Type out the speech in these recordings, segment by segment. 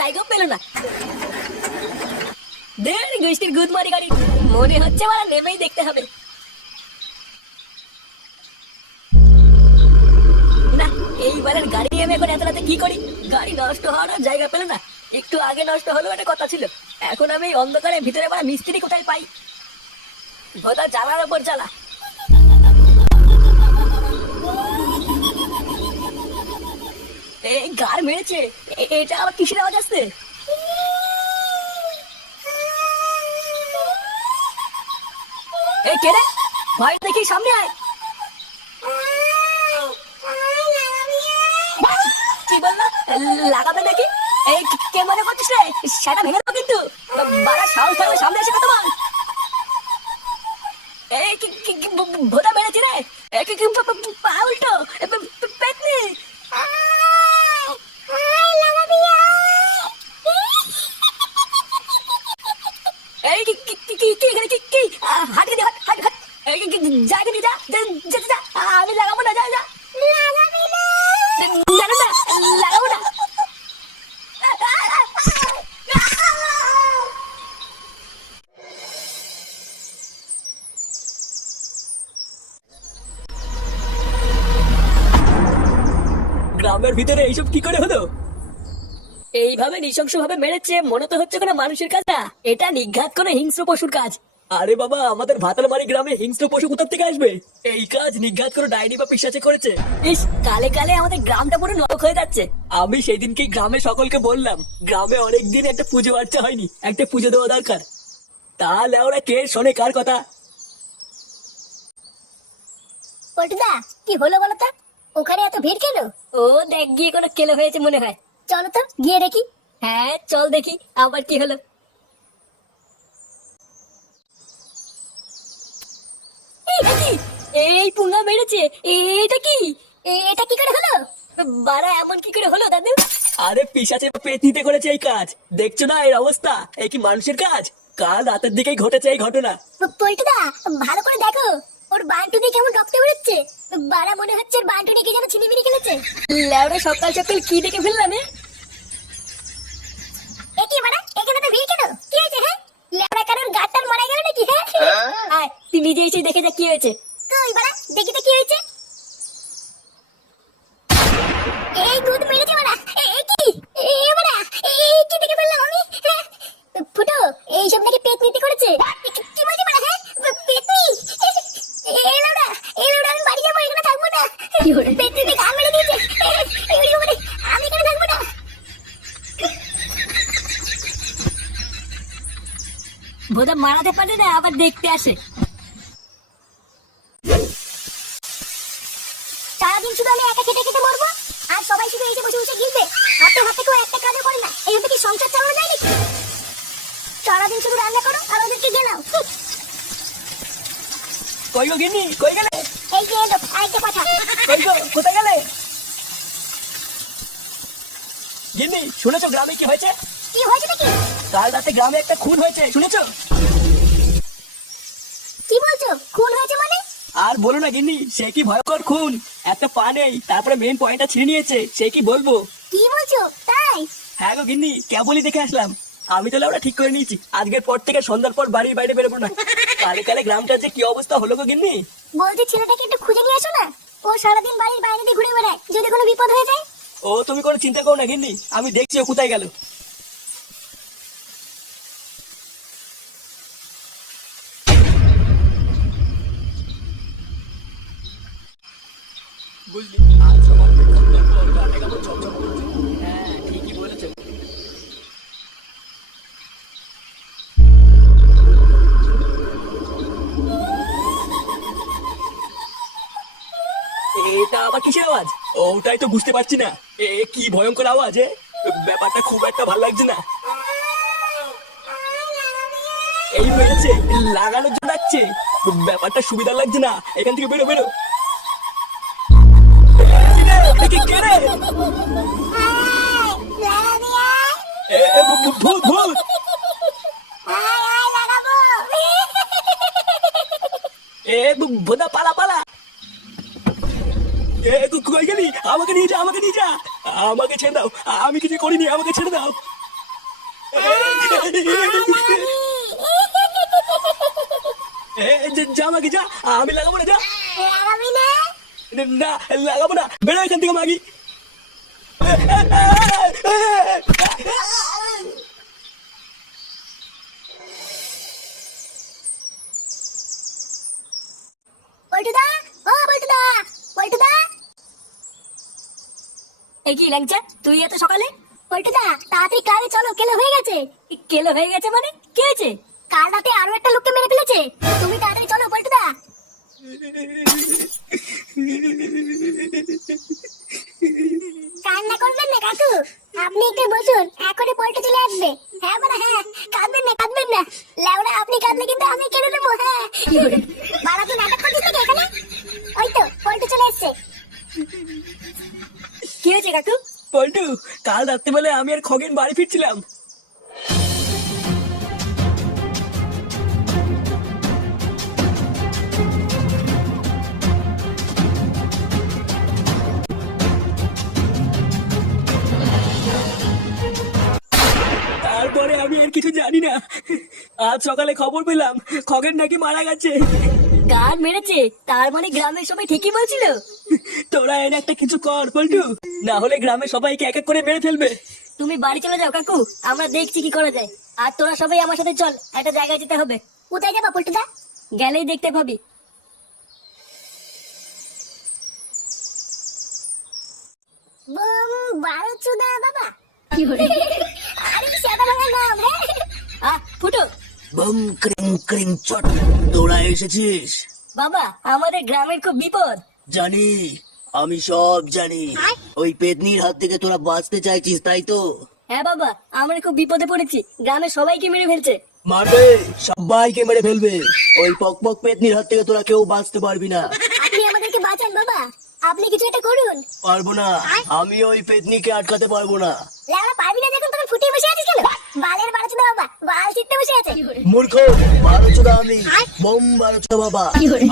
জায়গাও পেল না। দের গোষ্ঠীর গুদ মারি গাড়ি। মনে হচ্ছে নেমেই দেখতে হবে। না, এইবারের গাড়ি আমি এখন এত রাতে কি করি? গাড়ি নষ্ট হওয়ার জায়গা পেল না। একটু আগে নষ্ট হলো একটা কথা ছিল। এখন আমি অন্ধকারে ভিতরে মারা মিস্ত্রি কোথায় পাই? ভোদা জ্বালার ওপর জ্বালা। এই গার মেরেছে। এটা আবার কিসের আওয়াজ আসছে? এই কে রে? ভয় দেখি সামনে আয়। কি বলল? লাগাবে নাকি? এই কে- মনে করছিস রে? সেটা ভেঙে দেবো কিন্তু। বাড়া সাহস থাকলে সামনে এসে কথা বল এই কি কি কি গ্রামের ভিতরে এইসব কি করে হলো? এইভাবে নৃশংস ভাবে মেরেছে মনে তো হচ্ছে কোনো মানুষের কাজ না। এটা নিঘাত কোনো হিংস্র পশুর কাজ। আরে বাবা আমাদের ভাতালমারি গ্রামে হিংস্র পশু কোথা থেকে আসবে? এই কাজ নিঘাত করে ডাইনি বা পিসাচে করেছে। ইস কালে কালে আমাদের গ্রামটা পুরো নরক হয়ে যাচ্ছে। আমি সেই দিনকে গ্রামে সকলকে বললাম গ্রামে অনেক দিন একটা পুজো বাচ্চা হয়নি একটা পুজো দেওয়া দরকার। তাহলে ওরা কে শোনে কার কথা? পল্টুদা কি হলো বলো তো? ওখানে এত ভিড় কেন? ও দেখ গিয়ে কোনো কেলো হয়েছে মনে হয়। চলো তো গিয়ে দেখি। হ্যাঁ চল দেখি আবার কি হলো? এই পুঙ্গা মেরেছে এটা কি? এটা কি করে হলো? বাড়া এমন কি করে হলো দাদু? আরে পিসাচে পেতনিতে করেছে এই কাজ। দেখছ না এর অবস্থা? এই কি মানুষের কাজ? কাল রাতের দিকেই ঘটেছে এই ঘটনা। পল্টুদা ভালো করে দেখো। ওর বান্টু দিয়ে কেমন রক্ত বেরোচ্ছে? বাড়া মনে হচ্ছে ওর বান্টু নিয়ে কি যেন ছিনিমিনি খেলেছে। লেওড়া সকাল সকাল কি দেখে ফেললাম এ? এ কি বাড়া? এখানে তো ভিড় কেন? কি হয়েছে হ্যাঁ? লেবড়া কারোর গাটার মারা গেল নাকি হ্যাঁ? আয় তুই নিজে এসে দেখে যা কি হয়েছে। কই বাড়া? দেখি তো কি হয়েছে। এই দুধ মেরেছে বাড়া। এ এ কি? এ বাড়া এ কি দেখে ফেললাম আমি হ্যাঁ? ফুটো এইসব নাকি পেতনিতে করেছে? এ কি- বলছে বাড়া হ্যাঁ? পে- পেতনি এ লাউডা এ লাউডা আমি বাড়ি যাব এখানে থাকব না। কি গান মেরে দিয়েছে। এ, এ, এ, বাবারে, আমি এখানে থাকব না। বোধা মারাতে পারে না আবার দেখতে আসে। সারাদিন শুধু আমি একা খেটে খেটে মরবো আর সবাই শুধু এসে বসে বসে গিলবে। হাতে হাতে কেউ একটা কাজও করে না। এইভাবে কি সংসার চালানো যায় নাকি? সারাদিন শুধু রান্না করো আর ওদেরকে গেলাও। কই গো গিন্নি? কই গেলে? এই যে এলো আরেকটা পাঠা কই গো কোথায় গেলে? গিন্নি শুনেছো গ্রামে কি হয়েছে? কি হয়েছে নাকি? কাল রাতে গ্রামে একটা খুন হয়েছে শুনেছো? কি বলছো? খুন হয়েছে মানে? আর বলো না গিন্নি সে কি ভয়ঙ্কর খুন? একটা পা নেই তারপরে মেন পয়েন্টটা ছিঁড়ে নিয়েছে সে কি বলব? কি বলছো? তাই? হ্যাঁ গো গিন্নি কেবলই দেখে আসলাম। আমি তাহলে ওরা ঠিক করে নিয়েছি। আজকের পর থেকে সন্ধ্যার পর বাড়ির বাইরে বেরোবো না। কালে কালে গ্রামটার যে কি অবস্থা হলো গো গিন্নি? বলছি ছেলেটাকে একটু খুঁজে নিয়ে আসো না। ও সারাদিন বাড়ির বাইরে দিয়ে ঘুরে বেড়ায়। যদি কোনো বিপদ হয়ে যায়? ও তুমি কোনো চিন্তা করো না গিন্নি। আমি দেখছি ও কোথায় গেল। আবার কিসের আওয়াজ? ওটাই তো বুঝতে পারছি না। এ কি ভয়ঙ্কর আওয়াজ এ? ব্যাপারটা খুব একটা ভালো লাগছে না। এই হয়েছে লাগানোর জন্য লাগছে ব্যাপারটা সুবিধা লাগছে না। এখান থেকে বেরো বেরো। এ ভূত ভূত ভোদা পালা পালা। কই- গেলি? আমাকে নিয়ে যা, আমাকে নিয়ে যা। আমাকে ছেড়ে দাও। আমি কিছু করিনি, আমাকে ছেড়ে দাও। যা- মাগি, যা। আমি লাগাবো না, যা। না, লাগাবো না। বেরো এখান থেকে, মাগি। পল্টুদা পল্টুদা কি ল্যাংচা? তুই এত সকালে? পল্টুদা তাড়াতাড়ি কারে চলো, কেলো হয়ে গেছে। কেলো হয়ে গেছে মানে? কি হয়েছে? কাল রাতে আরও একটা লোককে মেরে ফেলেছে। তুমি তাড়াতাড়ি চলো পল্টুদা কান্না করবেন না, কাকু। আপনি একটু বসুন, এখনই পল্টু চলে আসবে। হ্যাঁ বলা হ্যাঁ কাঁদবেন না কাঁদবেন না। লেওড়া, আপনি কাঁদলে কিন্তু আমি কেন নেব হ্যাঁ। রাত্রিবেলায় আমি আর খগেন বাড়ি ফিরছিলাম। তারপরে আমি আর কিছু জানি না। আজ সকালে খবর পেলাম, খগেন নাকি মারা গেছে। কার মেরেছে তার মানে গ্রামের সবাই ঠিকই বলছিল। তোরা এনে একটা কিছু কর পল্টু। না হলে গ্রামের সবাইকে এক এক করে মেরে ফেলবে। তুমি বাড়ি চলে যাও কাকু। আমরা দেখছি কি করা যায়। আর তোরা সবাই আমার সাথে চল একটা জায়গায় যেতে হবে। কোথায় যাবা পল্টুদা গেলেই দেখতে পাবি। বাবা আরে সেটা ভাঙা নাম হ্যাঁ আহ ফুটো বম ক্রিং ক্রিং চট তোরা এসেছিস। বাবা আমাদের গ্রামের খুব বিপদ। জানি আমি সব জানি। ওই পেতনির হাত থেকে তোরা বাঁচতে চাইছিস তাই তো? হ্যাঁ বাবা আমরা খুব বিপদে পড়েছি। গ্রামের সবাইকে মেরে ফেলছে। মারবে সবাইকে মেরে ফেলবে। ওই পক পক পেতনির হাত থেকে তোরা কেউ বাঁচতে পারবি না। আপনি আমাদেরকে বাঁচান বাবা। আপনি কিছু একটা করুন। পারব না। আমি ওই পেতনিকে আটকাতে পারব না। লেওড়া পারবি না যখন তখন ফুটে বসে আছিস কেন? বালের বারো চুদা বাবা বাল চিত্তে বসে আছে। মূর্খ বারো চোদা আমি বোম বারো চোদা বাবা।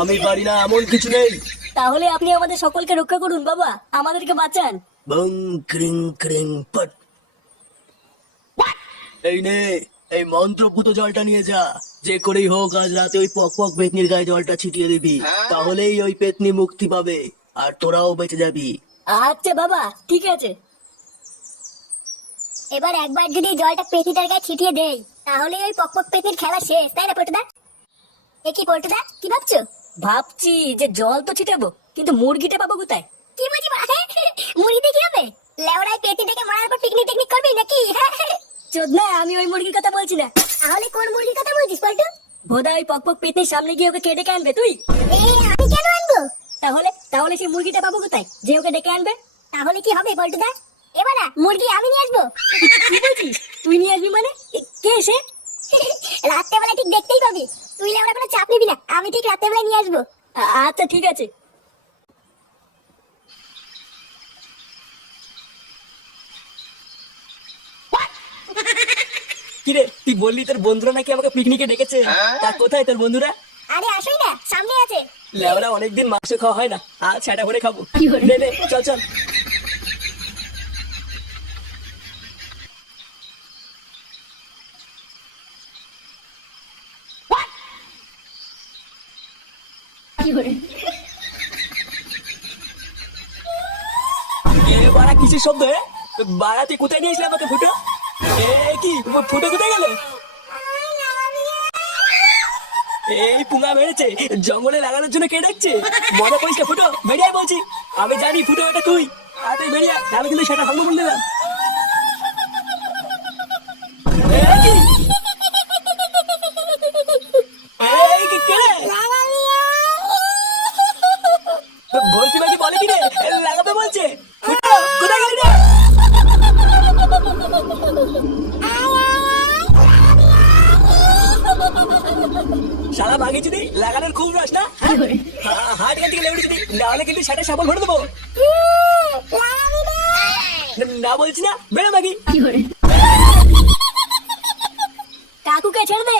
আমি পারি না এমন কিছু নেই। তাহলে আপনি আমাদের সকলকে রক্ষা করুন বাবা আমাদেরকে বাঁচান। বং ক্রিং ক্রিং পট। এই নে এই মন্ত্রপুত জলটা নিয়ে যা। যে করেই হোক আজ রাতে ওই পক পক পেতনির গায়ে জলটা ছিটিয়ে দিবি। তাহলেই ওই পেতনি মুক্তি পাবে আর তোরাও বেঁচে যাবি। আচ্ছা বাবা ঠিক আছে। এবার একবার যদি জলটা পেটিটার গায়ে ছিটিয়ে দেই তাহলে ওই পক পক পেটির খেলা শেষ তাই না পল্টুদা? এ কি পল্টুদা কি ভাবছ? ভাবছি যে জল তো ছিটাবো কিন্তু মুরগিটা পাবো কোথায়? কি বলছি বাড়া মুড়িতে কি হবে? লেওড়ায় পেটি ডেকে মারার পর পিকনিক টিকনিক করবি নাকি? চোদ না আমি ওই মুরগির কথা বলছি না। তাহলে কোন মুরগির কথা বলছিস পল্টু? ভোদা ওই পক পক পেতের সামনে গিয়ে ওকে কে ডেকে আনবে তুই। আমি কেন আনব? তাহলে তাহলে সেই মুরগিটা পাবো কোথায়? যে ওকে ডেকে আনবে। তাহলে কি হবে পল্টুদা? এবারা মুরগি আমি নিয়ে আসব? কি বলছিস? তুই নিয়ে আসবি মানে? কে সে? রাত্রেবেলা ঠিক দেখতেই পাবি। তুই লেওড়া কোনো চাপ নিবি না। আমি ঠিক রাত্রেবেলা নিয়ে আসব। আচ্ছা ঠিক আছে। কিরে তুই বললি তোর বন্ধুরা নাকি আমাকে পিকনিকে ডেকেছে? তা কোথায় তোর বন্ধুরা? আরে আসোই না সামনে আছে। লেওরা অনেকদিন মাংস খাওয়া হয় না। আজ সেটা করে খাব। নে নে চল চল। বাড়া, কিসের শব্দ বাড়া তুই কোথায় নিয়েছিলি আমাকে ফুটো? এ, কি, ফুটো কোথায় গেল? এই পুঙ্গা মেরেছে জঙ্গলে লাগানোর জন্য কে ডাকছে? মনে না ফুটো, বেরিয়ে বলছি। আমি জানি ফুটো এটা তুই। তুই বেরিয়ে আমি কিন্তু সেটা ভাঙবো বললে না বিচুদি লাগানোর খুব রস না হ্যাঁ? হাট এখান থেকে লেবড়ি চুদি নাহলে কিন্তু সেটা সাবল ভরে দেবো। না। বলছি না বেড়ে মাগি কাকুকে ছেড়ে দে।